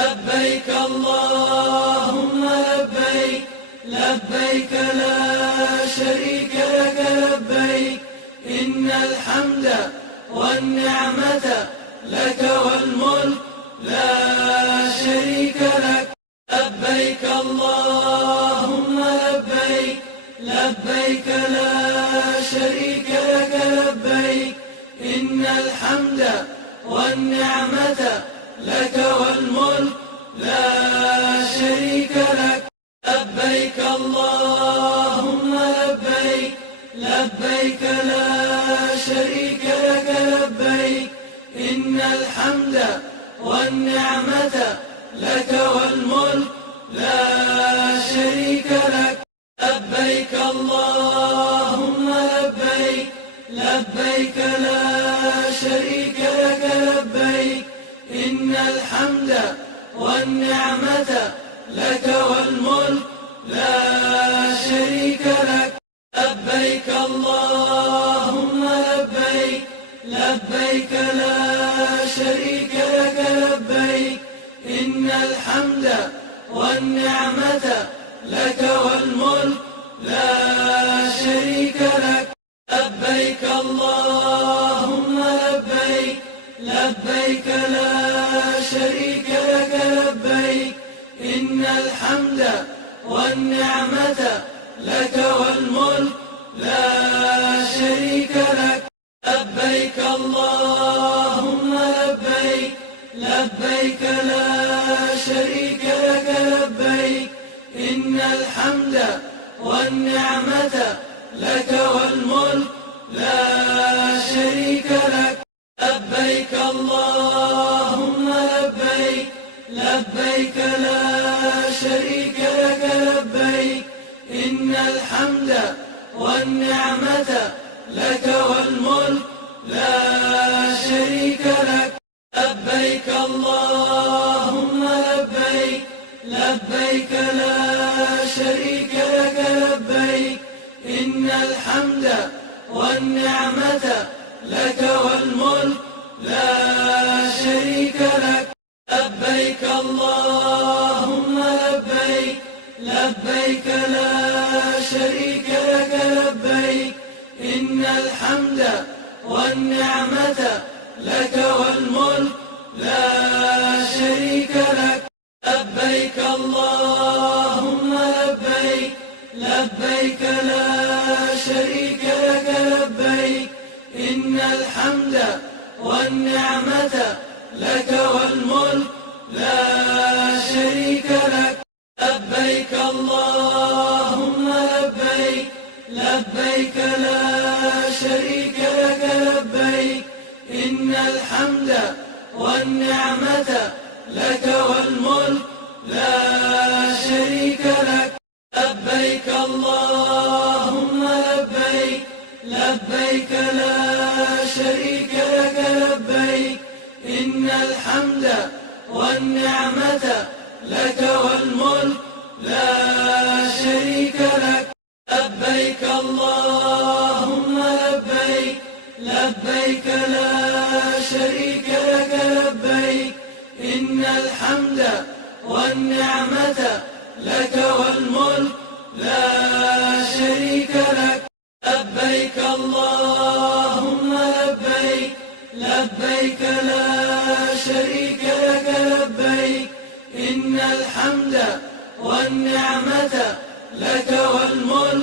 لبيك اللهم لبيك، لبيك لا شريك لك لبيك، إن الحمد والنعمة لك والملك لا شريك لك. لبيك اللهم لبيك، لبيك لا شريك لك لبيك، إن الحمد والنعمة لك والملك لا شريك لك. لبيك اللهم لبيك، لبيك لا شريك لك لبيك، إن الحمد والنعمة لك والملك لا شريك لك. لبيك اللهم لبيك، لبيك لا شريك لك لبيك، إن الحمد والنعمة لك والملك لا شريك لك. لبيك اللهم لبيك، لبيك لا شريك لك لبيك، إن الحمد والنعمة لك والملك لا شريك لك. لبيك اللهم لبيك، لبيك لا شريك لك لبيك، إن الحمد والنعمة لك والملك لا شريك لك. لبيك اللهم لبيك، لبيك لا شريك لك لبيك، إن الحمد والنعمة لك والملك لا شريك لك. لبيك اللهم لبيك، لبيك لا شريك لك لبيك، إن الحمد والنعمة لك والملك لا شريك لك. لبيك اللهم لبيك، لبيك لا شريك لك لبيك، إن الحمد والنعمة لك والملك لا شريك لك. لبيك اللهم لبيك، لبيك لا شريك لك لبيك، إن الحمد والنعمة لك والملك لا شريك لك. لبيك اللهم لبيك، لبيك لا شريك لك لبيك، إن الحمد والنعمة لك والملك لا شريك لك. لبيك اللهم لبيك، لبيك لا شريك لك لبيك، إن الحمد والنعمة لك والملك لا شريك لك. لبيك اللهم لبيك، لبيك لا شريك لك لبيك، إن الحمد والنعمة لك والملك لا شريك لك. لبيك اللهم لبيك، لبيك لا شريك لك لبيك، إن الحمد والنعمة لك والملك لا شريك لك. لبيك اللهم لبيك، لبيك لا شريك لك لبيك، إن الحمد والنعمة لك والملك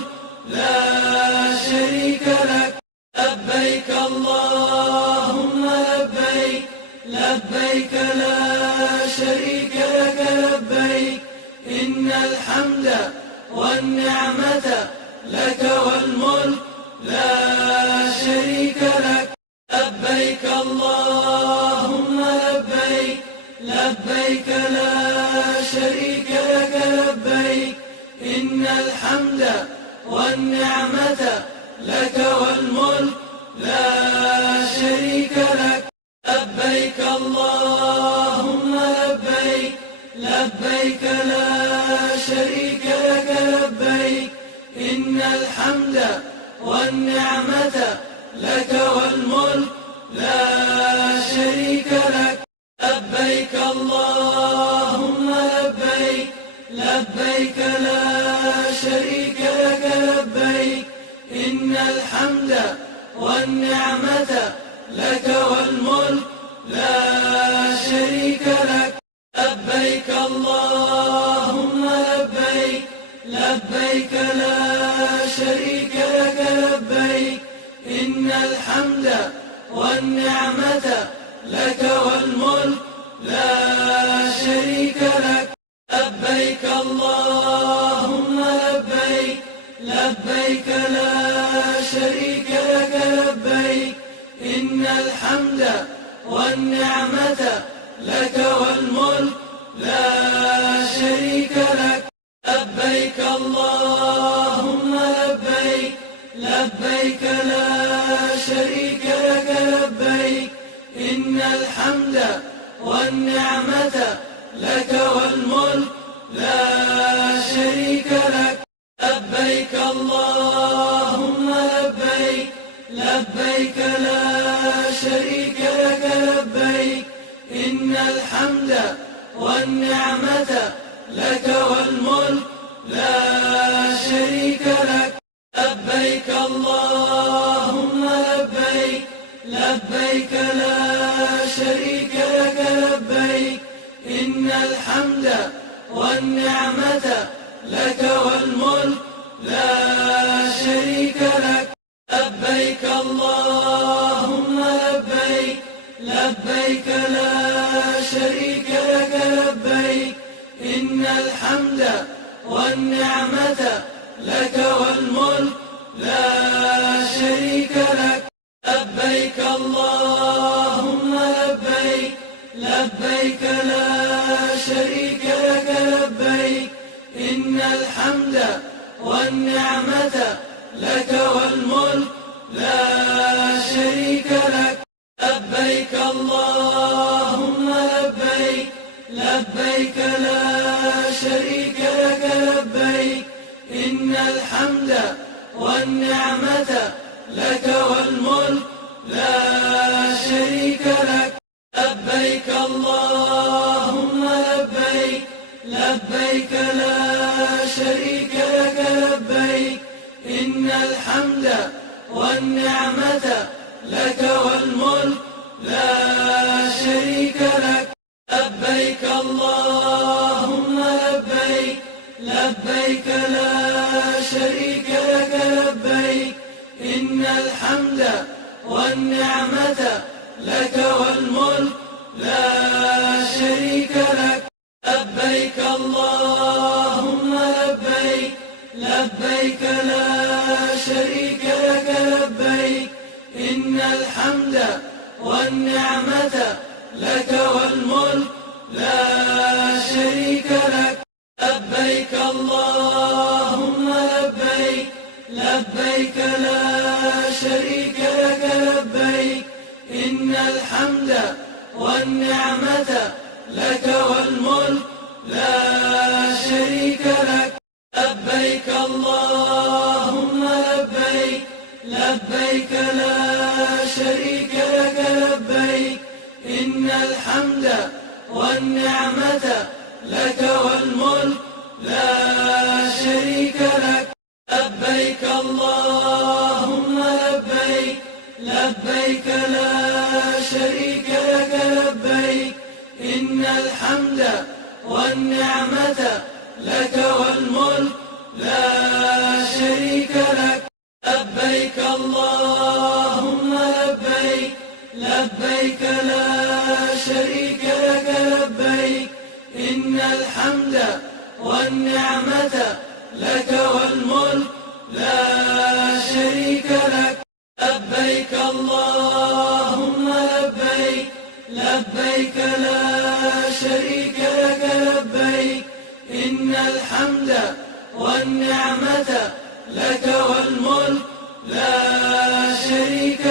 لا شريك لك. لبيك اللهم لبيك، لبيك لا شريك لك لبيك، إن الحمد والنعمة لك والملك لا شريك لك. لبيك اللهم لبيك، لبيك لا شريك لك لبيك، إن الحمد والنعمة لك والملك لا شريك لك. لبيك اللهم لبيك، لبيك لا شريك لك لبيك، إن الحمد والنعمة لك والملك لا شريك لك. لبيك اللهم الحمد والنعمة لك والملك لا شريك لك. لبيك اللهم لبيك لبيك لا شريك لك لبيك إن الحمد والنعمة لك والملك لا شريك لك. لبيك اللهم لبيك لبيك لا شريك لك لبيك إن الحمد والنعمة لك والملك لا شريك لك. لبيك اللهم لبيك لبيك لا شريك لك لبيك إن الحمد والنعمة لك والملك لا شريك لك. لبيك اللهم لبيك لبيك لا شريك لك لبيك إن الحمد والنعمة لك والملك لا شريك لك. لبيك اللهم لبيك لبيك لا شريك لك لبيك إن الحمد والنعمة لك والملك لا شريك لك. لبيك اللهم لبيك لبيك لا شريك لك لبيك إن الحمد والنعمة لك والملك لا شريك لك. لبيك اللهم لبيك لبيك لا شريك لك لبيك إن الحمد والنعمة لك والملك لا شريك لك. لبيك اللهم لبيك لبيك لا شريك لك لبيك إن الحمد والنعمة لك والملك لا شريك لك. لبيك اللهم لبيك لبيك لا شريك لك لبيك إن الحمد والنعمة لك والملك لا شريك لك. لبيك اللهم لبيك لبيك لا شريك لك لبيك إن الحمد والنعمة لك والملك لا شريك لك. لبيك اللهم لبيك لبيك لا شريك لك لبيك إن الحمد والنعمة لك والملك لا شريك لك. لبيك اللهم لبيك لبيك لا شريك لك لبيك إن الحمد والنعمة لك والملك لا شريك لك. لبيك اللهم لبيك لبيك لا شريك لك لبيك إن الحمد والنعمة لك والملك لا شريك لك. لبيك اللهم لبيك لبيك لا شريك لك لبيك إن الحمد والنعمة لك والملك لا شريك لك. لبيك اللهم لبيك لبيك لا شريك لك لبيك إن الحمد والنعمة لك والملك لا شريك لك. لبيك اللهم لبيك لبيك لا شريك لك لبيك إن الحمد والنعمة لك والملك لا شريك